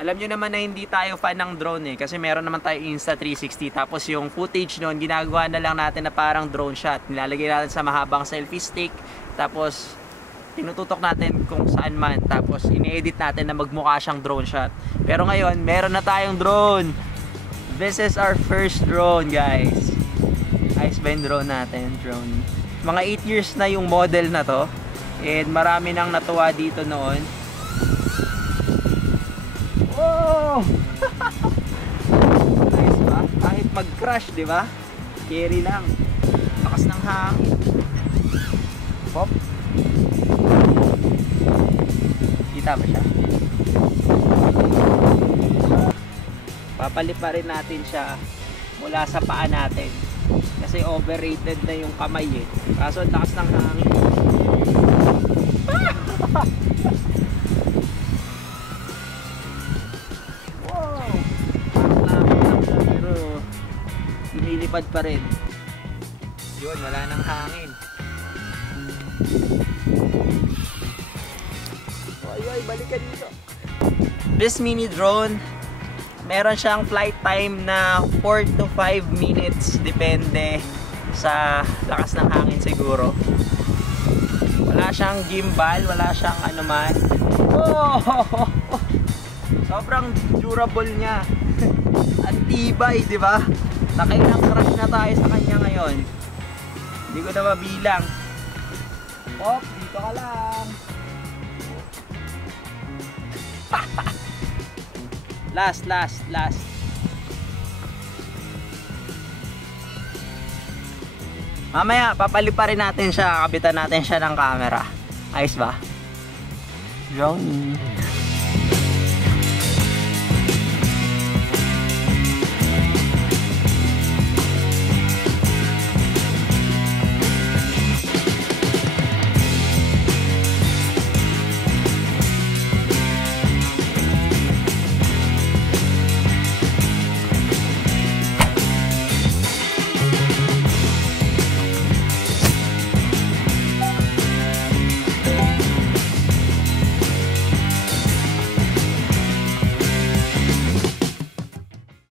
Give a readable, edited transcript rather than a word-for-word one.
Alam nyo naman na hindi tayo fan ng drone kasi meron naman tayo Insta360, tapos yung footage nun ginagawa na lang natin na parang drone shot. Nilalagay natin sa mahabang selfie stick, tapos tinututok natin kung saan man, tapos ini-edit natin na magmukha siyang drone shot. Pero ngayon meron na tayong drone. This is our first drone, guys. Ayos ba yung drone natin? Drone. Mga 8 years na yung model na to, and marami nang natuwa dito noon. Oh! Nice ba? Kahit mag-crash, di ba? Carry lang. Lakas ng hangin. Pop. Kita ba siya? Papalipa rin natin siya mula sa paa natin. Kasi overrated na yung kamay eh. Kaso lakas ng hangin. Lumilipad pa rin. Yun, wala nang hangin. Oy, balikan dito. This mini drone, meron siyang flight time na 4 to 5 minutes, depende sa lakas ng hangin siguro. Wala siyang gimbal, wala siyang ano man. Oh! Sobrang durable niya. Ang tibay, di ba? Nakailang crash na tayo sa kanya ngayon. Hindi ko na mabilang. Pop, dito ka lang. Last. Mamaya, papalipa rin natin siya. Kapitan natin siya ng camera. Ayos ba? Drone.